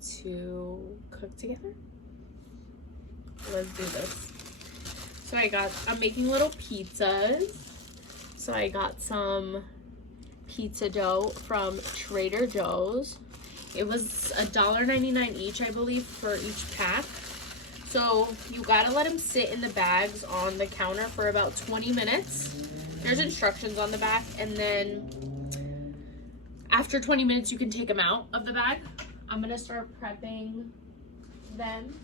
to cook together. Let's do this. So I'm making little pizzas. So I got some pizza dough from Trader Joe's. It was $1.99 each, I believe, for each pack. So you gotta let them sit in the bags on the counter for about 20 minutes. There's instructions on the back, and then after 20 minutes you can take them out of the bag. I'm gonna start prepping them.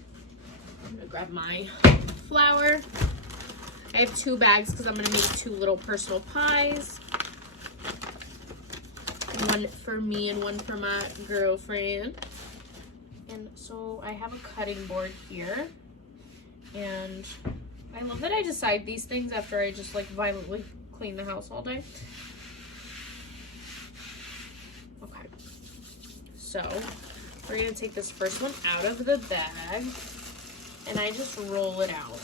I'm gonna grab my flour. I have 2 bags because I'm gonna make 2 little personal pies. One for me and one for my girlfriend. And so I have a cutting board here. And I love that I decide these things after I just like violently clean the house all day. Okay. So we're gonna take this first one out of the bag and I just roll it out.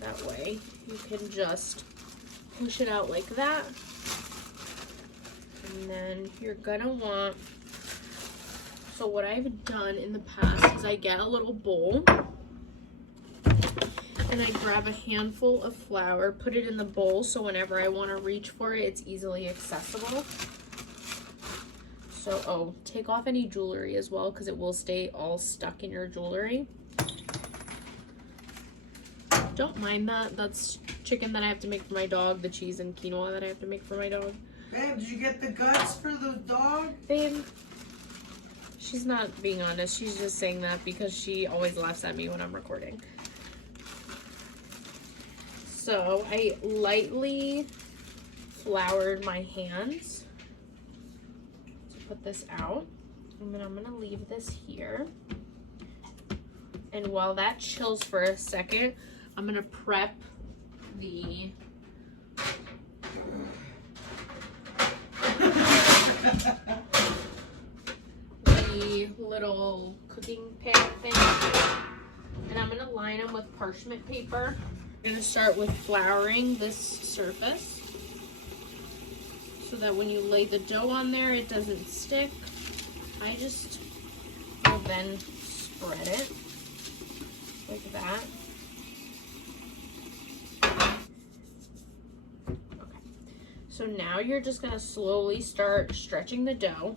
That way you can just push it out like that. And then you're gonna want, so what I've done in the past is I get a little bowl and I grab a handful of flour, put it in the bowl so whenever I want to reach for it, it's easily accessible. So, take off any jewelry as well because it will stay all stuck in your jewelry. Don't mind that. That's chicken that I have to make for my dog, the cheese and quinoa that I have to make for my dog. Babe, did you get the guts for the dog? Babe, she's not being honest. She's just saying that because she always laughs at me when I'm recording. So I lightly floured my hands to put this out. And then I'm gonna leave this here. And while that chills for a second, I'm gonna prep the little cooking pan thing, and I'm gonna line them with parchment paper. I'm gonna start with flouring this surface so that when you lay the dough on there, it doesn't stick. I just will then spread it like that. Okay, so now you're just gonna slowly start stretching the dough.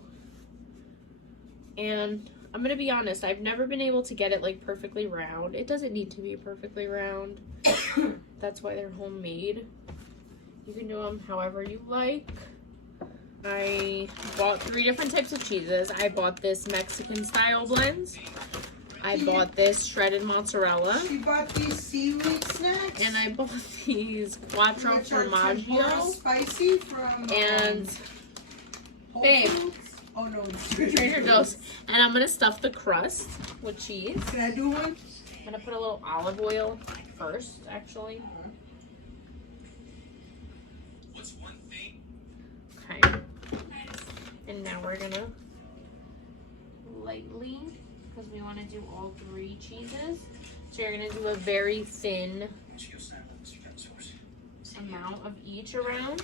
And I'm gonna be honest, I've never been able to get it like perfectly round. It doesn't need to be perfectly round. That's why they're homemade. You can do them however you like. I bought 3 different types of cheeses. I bought this Mexican style blend. I bought this shredded mozzarella. She bought these seaweed snacks. And I bought these quattro formaggio. Spicy from and babe. Oh no, Trader Joe's. And I'm gonna stuff the crust with cheese. Can I do one? I'm gonna put a little olive oil first, actually. Okay. And now we're gonna lightly, because we want to do all 3 cheeses. So you're gonna do a very thin amount of each around.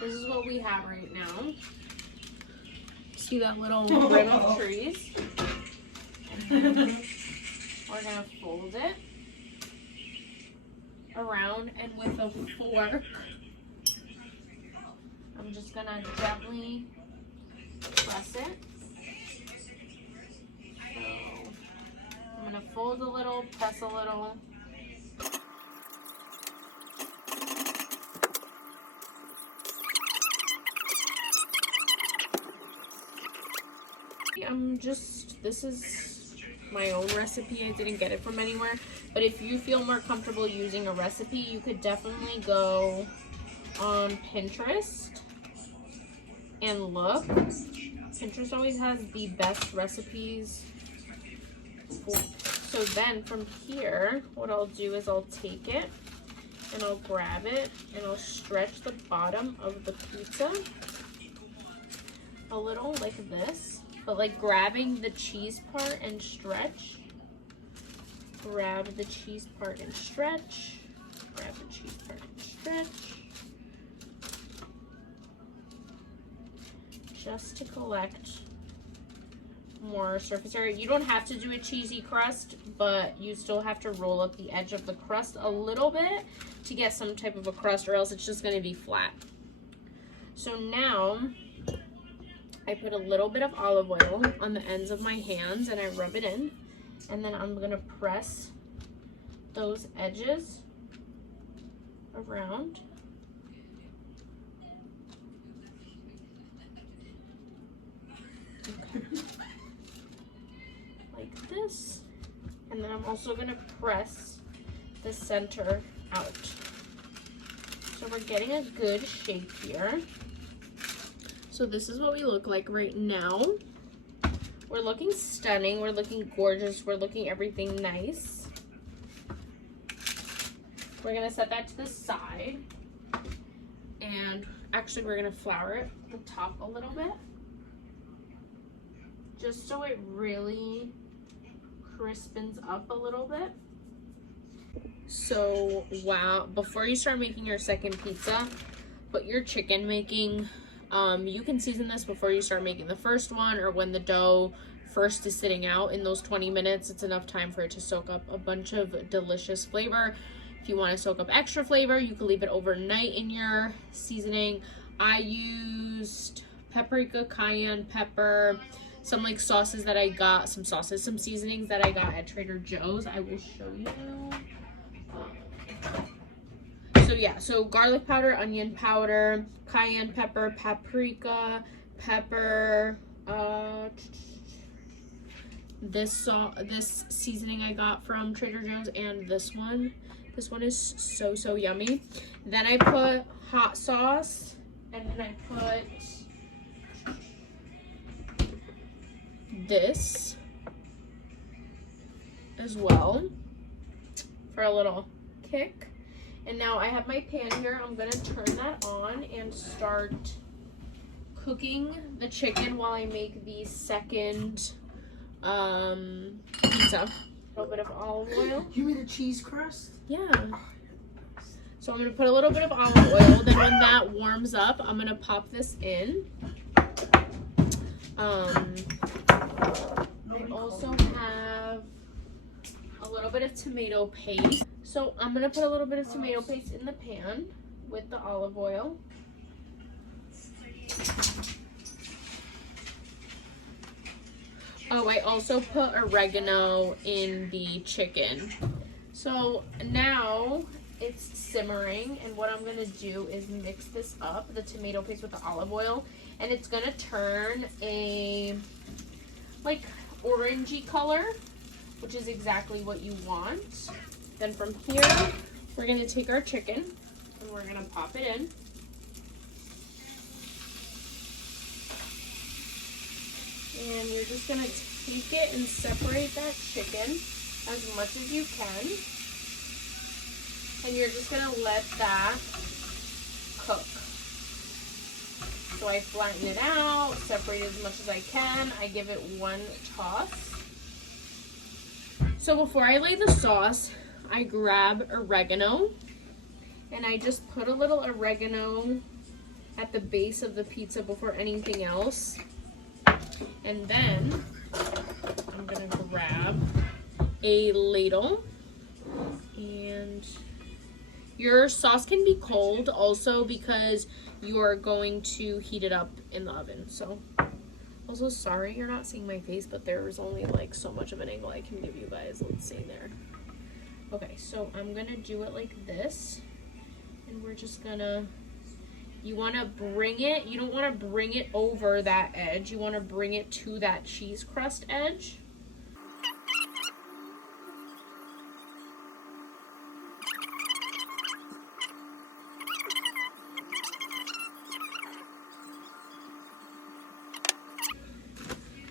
This is what we have right now. See that little rim of trees? And then we're gonna fold it around, and with a fork, I'm just gonna gently press it. So I'm gonna fold a little, press a little. This is my own recipe. I didn't get it from anywhere. But if you feel more comfortable using a recipe, you could definitely go on Pinterest and look. Pinterest always has the best recipes. So then from here, what I'll do is I'll take it and I'll grab it and I'll stretch the bottom of the pizza a little like this, but like grabbing the cheese part and stretch. Grab the cheese part and stretch. Grab the cheese part and stretch. Just to collect more surface area. You don't have to do a cheesy crust, but you still have to roll up the edge of the crust a little bit to get some type of a crust, or else it's just going to be flat. So now I put a little bit of olive oil on the ends of my hands and I rub it in, and then I'm going to press those edges around. Okay. Like this. And then I'm also going to press the center out. So we're getting a good shape here. So this is what we look like right now. We're looking stunning. We're looking gorgeous. We're looking everything nice. We're going to set that to the side. And actually we're going to flour it the top a little bit, just so it really crispens up a little bit. So wow, before you start making your second pizza, put your chicken making, you can season this before you start making the first one, or when the dough first is sitting out. In those 20 minutes, it's enough time for it to soak up a bunch of delicious flavor. If you want to soak up extra flavor, you can leave it overnight in your seasoning. I used paprika, cayenne pepper, some like sauces that I got, some seasonings that I got at Trader Joe's. I will show you. So yeah, so garlic powder, onion powder, cayenne pepper, paprika, pepper, this seasoning I got from Trader Joe's, and this one. This one is so yummy. Then I put hot sauce, and then I put this as well for a little kick. And now I have my pan here. I'm gonna turn that on and start cooking the chicken while I make the second pizza. A little bit of olive oil. You made a cheese crust? Yeah. So I'm gonna put a little bit of olive oil. Then when that warms up, I'm gonna pop this in. I also have a little bit of tomato paste. So I'm gonna put a little bit of tomato paste in the pan with the olive oil. Oh, I also put oregano in the chicken. So now it's simmering, and what I'm gonna do is mix this up, the tomato paste with the olive oil, and it's gonna turn a like orangey color, which is exactly what you want. Then from here, we're gonna take our chicken and we're gonna pop it in. And you're just gonna take it and separate that chicken as much as you can. And you're just gonna let that cook. So I flatten it out, separate as much as I can. I give it one toss. So before I lay the sauce, I grab oregano and I just put a little oregano at the base of the pizza before anything else. And then I'm gonna grab a ladle, and your sauce can be cold also because you're going to heat it up in the oven. So also, sorry you're not seeing my face, but there's only like so much of an angle I can give you guys. Let's see there. Okay, so I'm gonna do it like this, and we're just gonna, you wanna bring it, you don't wanna bring it over that edge, you wanna bring it to that cheese crust edge.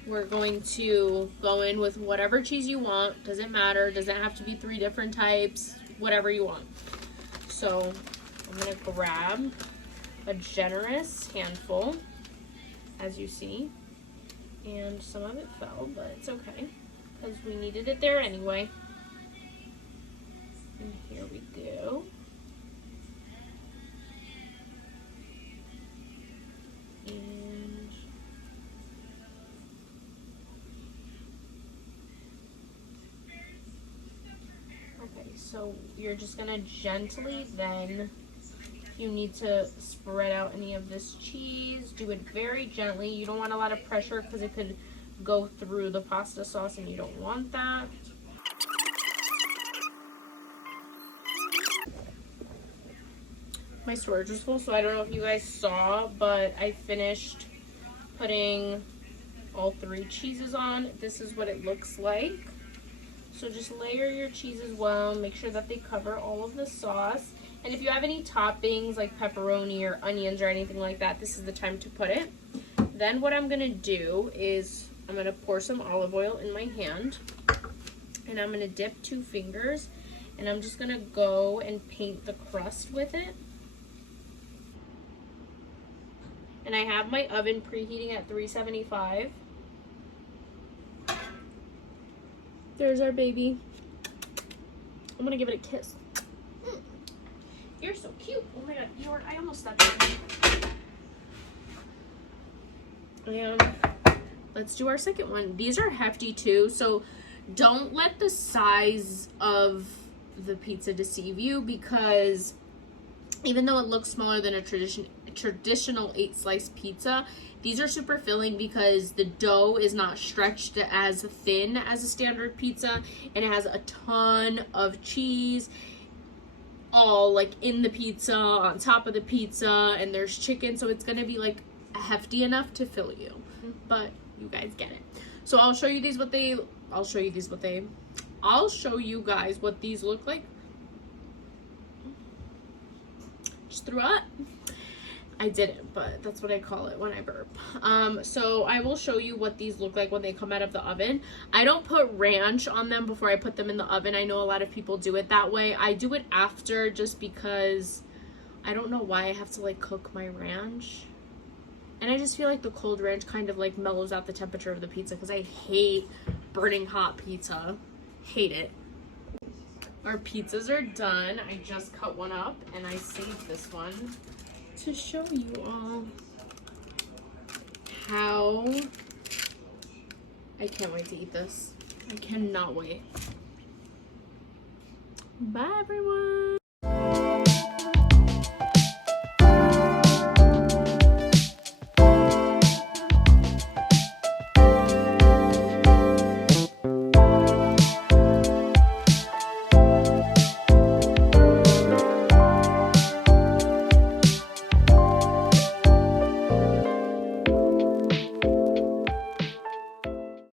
We're going to go in with whatever cheese you want. Doesn't matter. Doesn't have to be 3 different types. Whatever you want. So I'm gonna grab a generous handful, as you see, and some of it fell, but it's okay because we needed it there anyway. And here we go. And okay, so you're just gonna gently then, you need to spread out any of this cheese. Do it very gently. You don't want a lot of pressure because it could go through the pasta sauce and you don't want that. My storage was full, so I don't know if you guys saw, but I finished putting all 3 cheeses on. This is what it looks like. So just layer your cheeses well, make sure that they cover all of the sauce. And if you have any toppings like pepperoni or onions or anything like that, this is the time to put it. Then what I'm gonna do is I'm gonna pour some olive oil in my hand, and I'm gonna dip 2 fingers, and I'm just gonna go and paint the crust with it. And I have my oven preheating at 375. There's our baby. I'm gonna give it a kiss. You're so cute. Oh my god, I almost stepped in. And let's do our second one. These are hefty too, so don't let the size of the pizza deceive you, because even though it looks smaller than a traditional 8-slice pizza, these are super filling because the dough is not stretched as thin as a standard pizza, and it has a ton of cheese all like in the pizza, on top of the pizza, and there's chicken, so it's gonna be like hefty enough to fill you, but you guys get it. So I'll show you guys what these look like. Just threw up. I didn't, but that's what I call it when I burp. So I will show you what these look like when they come out of the oven. I don't put ranch on them before I put them in the oven. I know a lot of people do it that way. I do it after just because I don't know why I have to like cook my ranch. And I just feel like the cold ranch kind of like mellows out the temperature of the pizza, because I hate burning hot pizza. Hate it. Our pizzas are done. I just cut one up and I saved this one to show you all how I can't wait to eat this. I cannot wait. Bye everyone.